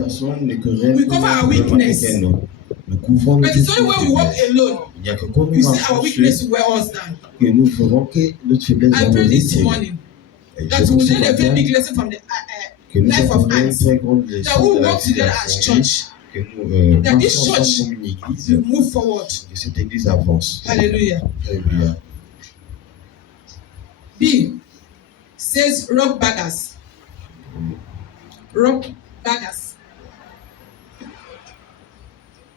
personne ne connaît We cover our weakness. quelqu'un d'autre. Nous couvrons But notre it's only when we walk faiblesse. alone, Il n'y a que quand you nous see our marchons weakness seuls will wear us down. que nous ferons que notre faiblesse I va pray nous this retirer. morning Et that je we prie ce learn a very matin big lesson from the que nous life of apprenons une us. très grande That leçon we de la walk vie together as d'Alexandrie, church. que nous That this marchons church ensemble comme une église, will move forward. que cette église avance. Hallelujah. Alléluia. B says rock baggers. Rock baggers.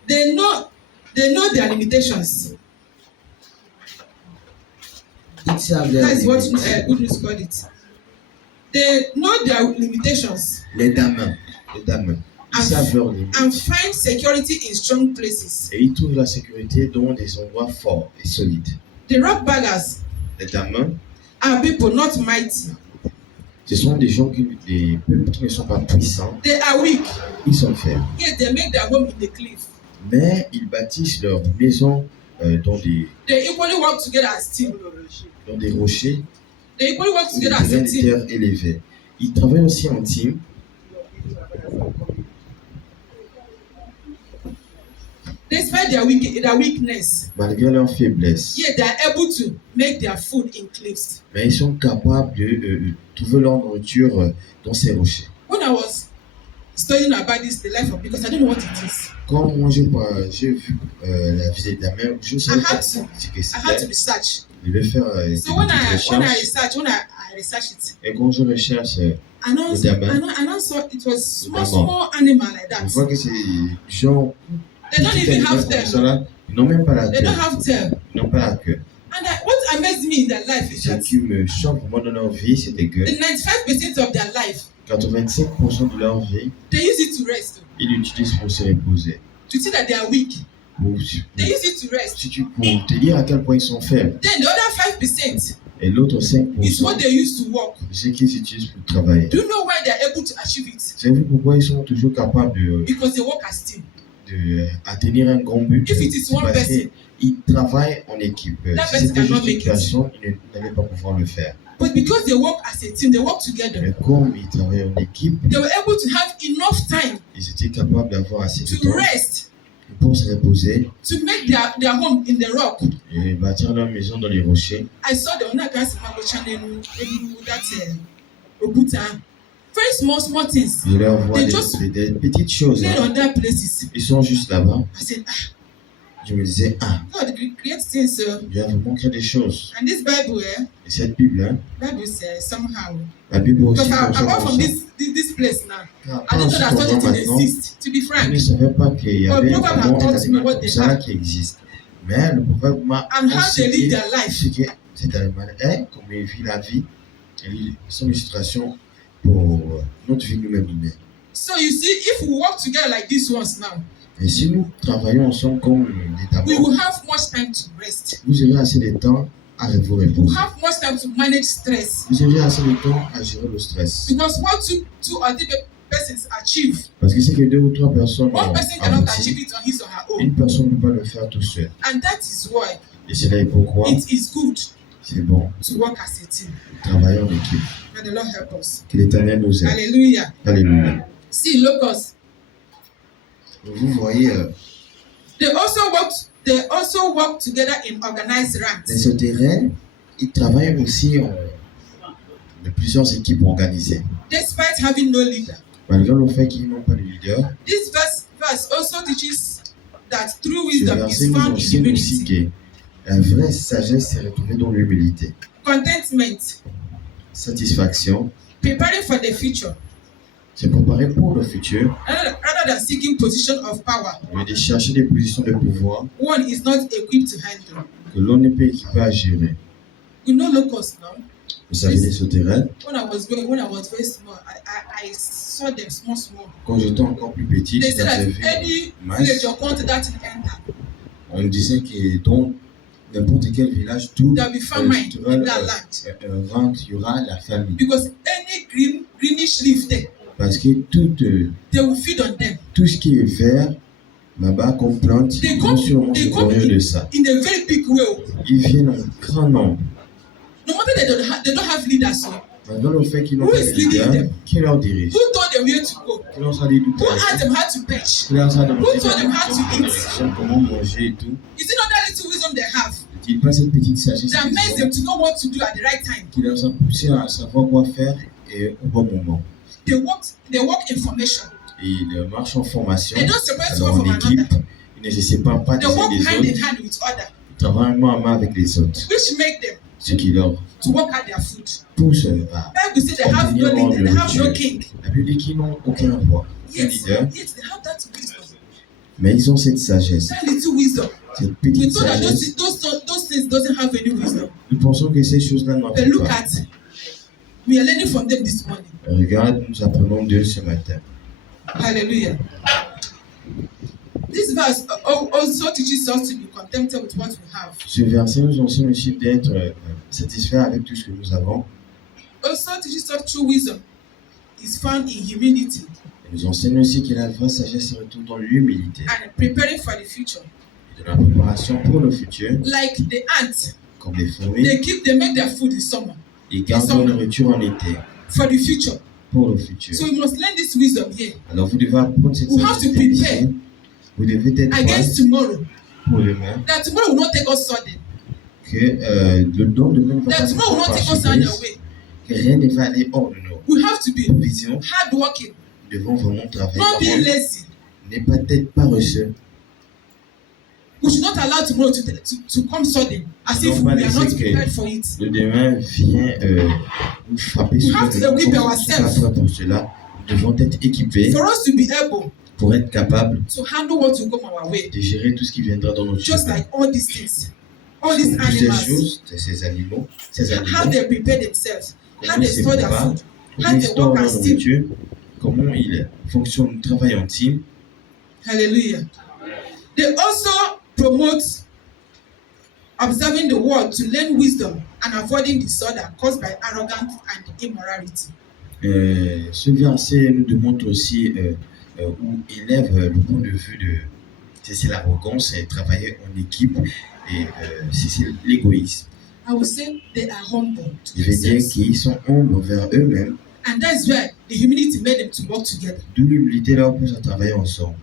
They know their limitations. Ils savent leurs That is what limites. Good News called it. They know their limitations Les dames, ils savent leurs limites. and find security in strong places. Et ils trouvent la sécurité dans des endroits forts et solides. The rock baggers Les dames, are people not mighty. ce sont des gens des peuples qui ne sont pas puissants. They are weak. Ils sont faibles. Yet they make their home in the cliff. Mais ils bâtissent leur maison dans des They equally work together as team. rochers They equally work ou des together as a terrains de team. terre élevés. Ils travaillent aussi en team. Despite their weakness, Malgré leur faiblesse. yet they are able to make their food in cliffs. Mais ils sont capables de trouver leur nourriture dans ces rochers. When I was studying about this, the life of, because I don't know what it is, Quand moi j'ai vu la visite de la mer, je ne savais pas ce que I had to c'était. research. Je vais faire des So when petites I recherches. researched it, Et quand je recherche, I now saw it was small animal like je that. vois que c'est des gens They don't even have comme ça tail. là, ils n'ont même pas la They queue. don't have tail. Ils n'ont pas la queue. And what amazed me in their life is Ce that qui me choque vraiment dans leur vie, c'était que the 95% of their life 85% de leur vie, they use it to rest. ils l'utilisent pour se reposer. To see that they are weak, they use it to rest. Pour te dire à quel point ils sont faibles. Then the other 5% Et l'autre is what 5%, they use to work. c'est ce qu'ils utilisent pour travailler. Do you know why they are able to achieve it? Savez-vous pourquoi ils sont toujours capables Because they work as team. d'atteindre un grand but? If it is C'est one parce person, qu'ils travaillent en équipe. that Si person c'était cannot juste une make it. personne, ils n'allaient pas pouvoir le faire. but because they work as a team, they work together. Mais comme ils travaillent en équipe, They were able to have enough time ils étaient capables d'avoir assez de to temps rest, pour se reposer to make their home in the rock. et bâtir leur maison dans les rochers. I saw the Onagas Mango channel that Obuta. Very small things. Je leur vois They just des petites choses. laid Hein. on their places. Ils sont juste là-bas. I said, Je me disais, God creates things. Dieu a vraiment créé des choses. And this Bible, Et cette Bible, hein, Bible says somehow. la Bible aussi Because fonctionne apart from comme ça. this place now, Car I didn't know ce that qu'on such voit a thing maintenant, exists. To be je frank, ne savais pas qu'il y avait But prophets have vraiment un taught me animal what comme they ça are. qui existe. Mais le prophète m'a and how they enseigné live their life. ce que cet animal est, comment il vit la vie, et son illustration pour notre vie nous-mêmes humains. So you see, if we work together like this ones now, Et si nous travaillons ensemble comme des we tambours, will have much time to rest. vous aurez assez de temps à vous We will reposer. have much time to manage stress. Vous aurez assez de temps à gérer le stress. Because what two or three persons achieve, Parce que c'est que 2 ou 3 personnes one ont person cannot abouti, achieve it on his or her own. une personne ne peut pas le faire tout seul. And that is why Et c'est là pourquoi it is good c'est bon to work as a team. de travailler en équipe. May the Lord help us. Que l'Éternel nous aide. Hallelujah. Alléluia. See, locusts. Vous voyez, They also work together in organized ranks. les sauterelles, ils travaillent aussi de plusieurs équipes organisées. Despite having no leader. Malgré le fait qu'ils n'ont pas de leader, This verse also teaches that true ce wisdom verset is nous found in enseigne aussi humility, que la vraie sagesse est retrouvée dans l'humilité. contentment, Satisfaction, preparing for the future, se préparer pour le futur, rather than seeking position of power. mais de chercher des positions de pouvoir One is not equipped to handle. que l'on n'est pas équipé à gérer. You know locusts now. Vous savez, les sauterelles, When I was very small, I saw them small. quand j'étais encore plus petit, They je said that les ai any vus en village masse. or country that it enter, On disait que dans n'importe quel village, tout there will be famine in that land. rentre, il y aura la famine. Because any greenish leaf there, Parce que they will feed on them. tout ce qui est vert, là-bas, comme plante, They ils come- vont sûrement they se come nourrir de ça. In a very big way. Ils viennent en grand nombre. No matter they don't have leaders, so Malgré le fait qu'ils n'ont Who pas is de leading leader, them? qui leur dirige, Who told them where to go? qui leur a dit d'où Who aller, asked them how to perch? qui leur a demandé Who told them how to la eat? direction, comment manger et tout. Is it not that little wisdom they have N'est-il pas cette petite sagesse that makes them to know what to do at the right time? qui leur a poussé à savoir quoi faire et au bon moment. They work in formation. Et ils marchent en formation, They don't separate alors one en from équipe, another. ils ne se séparent pas They des uns work des hand in autres, hand with other, ils travaillent main à main avec les autres, which make them ce qui leur to work out their food. pousse à Bible says they have no obtenir leader, they have no nourriture. king. La Bible dit qu'ils n'ont aucun roi, aucun Yet, leader, yet they have that wisdom, mais ils ont cette sagesse, that little wisdom. cette We petite thought that sagesse. those things doesn't have any wisdom. Nous pensons que ces choses-là n'ont But look pas. at, we are learning from them this morning. Regarde, nous apprenons d'eux ce matin. Hallelujah. This verse also teaches us to be contented with what we have. Ce verset nous enseigne aussi d'être satisfait avec tout ce que nous avons. Also teaches us true wisdom is found in humility Il nous enseigne aussi que la vraie sagesse se retrouve dans l'humilité and preparing for the future. et dans la préparation pour le futur, Like the ants, comme les fourmis. they make their food in summer Ils gardent leur nourriture en été for the future. pour le futur. So we must learn this wisdom here Alors vous devez apprendre cette We have sagesse to prepare ici. Vous devez être against prêt tomorrow. pour demain. That tomorrow will not take us sudden. Que le don de demain ne va That pas tomorrow will nous not faire take us on surprise. our way. Que rien ne va aller hors de nos We have to be visions. hardworking, Nous devons vraiment travailler. not being lazy. Ne pas être paresseux. We should not allow tomorrow to come sudden, as if Non, pas we are not laisser que prepared for it. le demain vient nous frapper We sur have to le equip corps. ourselves. Nous sommes prêts pour cela. Nous devons être équipés For us to be able pour être capables to handle what will come our way, de gérer tout ce qui viendra dans notre just chemin. like all these things, all these Toutes ces animals, choses, ces animaux, how they prepare themselves, how comment they ils se store their préparent, food, comment how ils they storent work leur as team. nourriture, comment ils fonctionnent, travaillent en team. Hallelujah. They also promote observing the word to learn wisdom and avoiding disorder caused by arrogance and immorality. Ce verset nous démontre aussi ou élève le point de vue de cesser l'arrogance et travailler en équipe et cesser l'égoïsme. I would say they are humble to Je veux dire themselves. qu'ils sont humbles envers eux-mêmes, And that's why the humility made them to work together. d'où l'humilité leur pousse à travailler ensemble.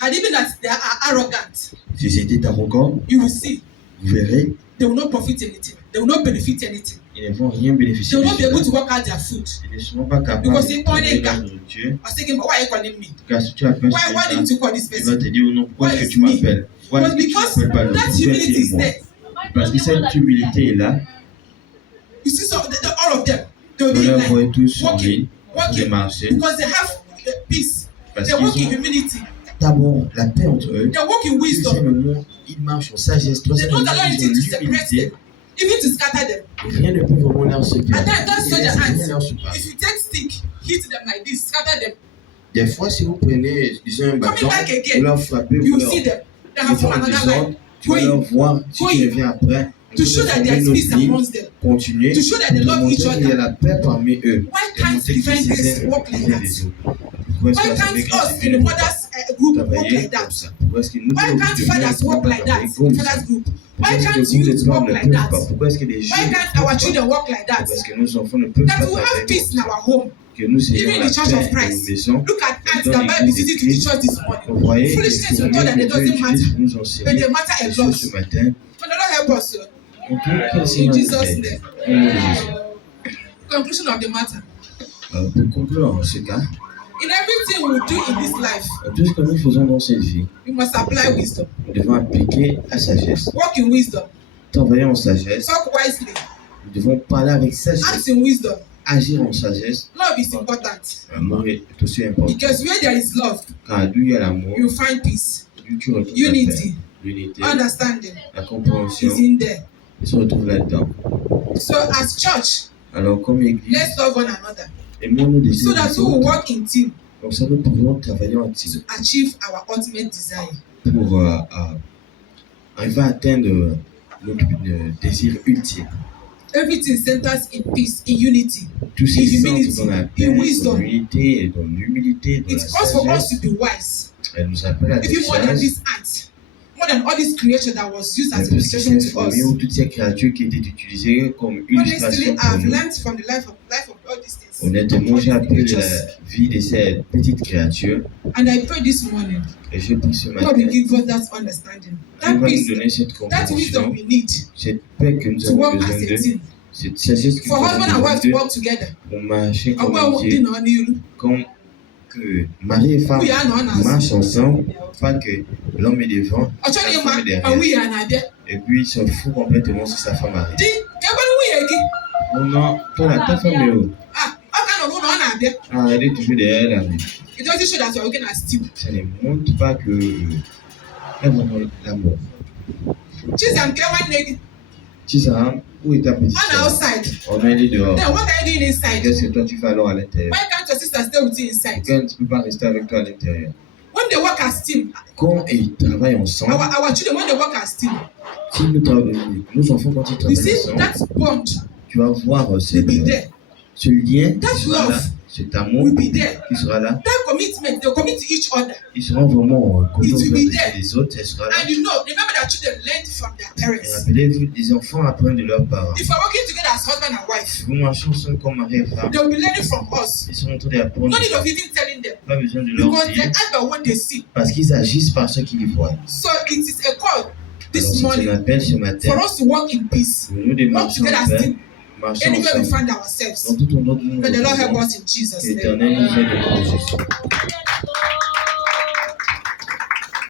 Had even that they are arrogant, S'ils étaient arrogants, you will see vous verrez, they will not profit anything. They will not benefit anything. ils ne vont rien They bénéficier will de not be able cela. to work out their food. Ils ne seront pas capables Because de they trouver only leur can. nourriture. I was thinking, why are you calling me? Car si tu appelles Why quelqu'un, didn't you call this il va person? te dire non, pourquoi Why est-ce que is tu me? m'appelles? Pourquoi But est-ce que tu because m'appelles pas that Pourquoi humility is c'est moi? there. Parce que cette humilité est là, You see, so all of them, they will vous be les like voyez tous sur walking, l'île, les walking, marcher, because they have peace. parce They walk in qu'ils ont humility. d'abord la paix entre eux. They walk in wisdom. Deuxièmement, ils marchent en sagesse. They don't Troisièmement, allow ils ont anything to separate l'humilité. them, even to scatter them. Rien ne peut vraiment leur séparer. And that's so Ils the laissent rien hands. leur séparer. If you take stick, hit them like this, scatter them. Des fois, si vous prenez, disons, un bâton, back again, vous leur frappez, You vous will leur see them. They have mettez formed en another line. désordre, tu vas leur voir, si tu Going. reviens après, To show that there is peace amongst them. continuer, To show that they pour love each montrer qu'il y a other. la paix parmi eux. Why De can't montrer qu'ils divine grace s'aiment work like les uns les that? autres. Pourquoi est-ce Why que can't avec us in the mother's group work travailler like comme that? ça? Pourquoi est-ce que nous Why devons can't devenir fathers work like that? comme ça? Fathers group. Pourquoi Why est-ce que can't vous ne youth work le like peuvent that? pas? Pourquoi est-ce que les Why jeunes ne can't peuvent our pas? children work like that? Parce que nos enfants ne peuvent That pas we have travailler peace comme in ça. our home. Que nous ayons Even la the Church of paix dans nos Christ. maisons. Look at ants Dans that Bible l'église visited de the Christ. church this Vous morning. voyez, Foolishness, we thought that it doesn't matter. nous But enseigner they matter a des lot. choses ce matin. But the Lord help us. On peut quel In Seigneur Jesus' nous aide. name. Au nom de Jésus. Conclusion of the matter. Pour conclure en ce cas, In everything we do in this life, tout ce que nous faisons dans cette vie, we must apply wisdom. nous devons appliquer la sagesse. Walk in wisdom. Travailler en sagesse, Talk wisely. nous devons parler avec Act sagesse, in wisdom. agir en sagesse. Love is important. L'amour est aussi important. Because where there is love, Car d'où il y a l'amour, you find peace. d'où tu retrouves la paix. Unity. L'unité, Understanding la compréhension, is in there. se retrouve là-dedans. So as church, Alors comme église, let's love one another. aimons-nous des So uns that des we will autres. work in team Comme ça, nous pourrions travailler en team to achieve our ultimate desire. pour arriver à atteindre notre désir ultime. Everything centers in peace, in unity. Tout ce In qui humility, centre dans la paix, in dans wisdom. l'unité, dans l'humilité, dans It la calls for us sagesse. to be wise. Elle nous appelle à être Even more than sages. this act, more than all this creation that was used as Mais parce que illustration ces to us. familles ou toutes ces créatures qui étaient utilisées comme illustration Honestly, pour I've nous. learned from the life of all these things. Honnêtement, j'ai appris de la vie de ces petites créatures. And I pray this morning, Et je prie ce God matin, will give us that understanding, Dieu va nous wisdom, donner cette that wisdom compréhension, we need cette paix que nous to avons work besoin as a de, team. cette sagesse que For nous husband and avons wife to besoin work together. de pour marcher comme Ọgbọ́n un dị Dieu, na n'iru. comme que mari et femme Nwunye a nọ n'azụ. marchent ensemble, pas que l'homme est devant, Ọ chọrọ la ịma femme est ma derrière. nwunye a na-abịa. Et puis il s'en fout complètement si sa femme arrive. Di, ka ebe nwunye gị. Non, non, toi là, ta femme est où? Ah, ọ ka nọ n'ụlọ ọ na-abịa. Ah, elle est toujours derrière là. Mais It doesn't show that you are working as team. ça ne montre pas que elle a vraiment l'amour. Chizam ke nwanne gị. Chisam, où est ta petite Ọ na sœur? outside. On met les dehors. Then what are you doing inside? Qu'est-ce que toi tu fais alors à l'intérieur? Why can't your sister stay with you inside? Pourquoi tu ne peux pas rester avec toi à l'intérieur? When they work as team, Quand ils travaillent ensemble, our children, when they work as team, si nous travaillons, nos enfants quand ils you travaillent see ensemble, that bond tu vas voir will be there. ce lien That qui sera là, love cet amour will be there. qui sera là. That commitment, they commit to each other. Ils seront vraiment It contents will de be les there. les autres, elle sera là. And you know, remember that children learn from their Et parents. rappelez-vous, les enfants apprennent de leurs parents. If we're working together as husband and wife, Si vous marchez ensemble comme mari et femme, they will be learning from us. ils seront en train d'apprendre. No need of even telling them. Pas besoin de leur Because they dire, act by what they see. parce qu'ils agissent par ce qu'ils voient. So it is a call Alors this c'est un morning appel ce for matin us to walk in peace. pour nous de Work marcher together en as paix, team. marcher Anywhere we ensemble. find ourselves. Dans tout au nom de nous, May the Lord help us in Jesus' name. l'Éternel nous aide au nom de Jésus.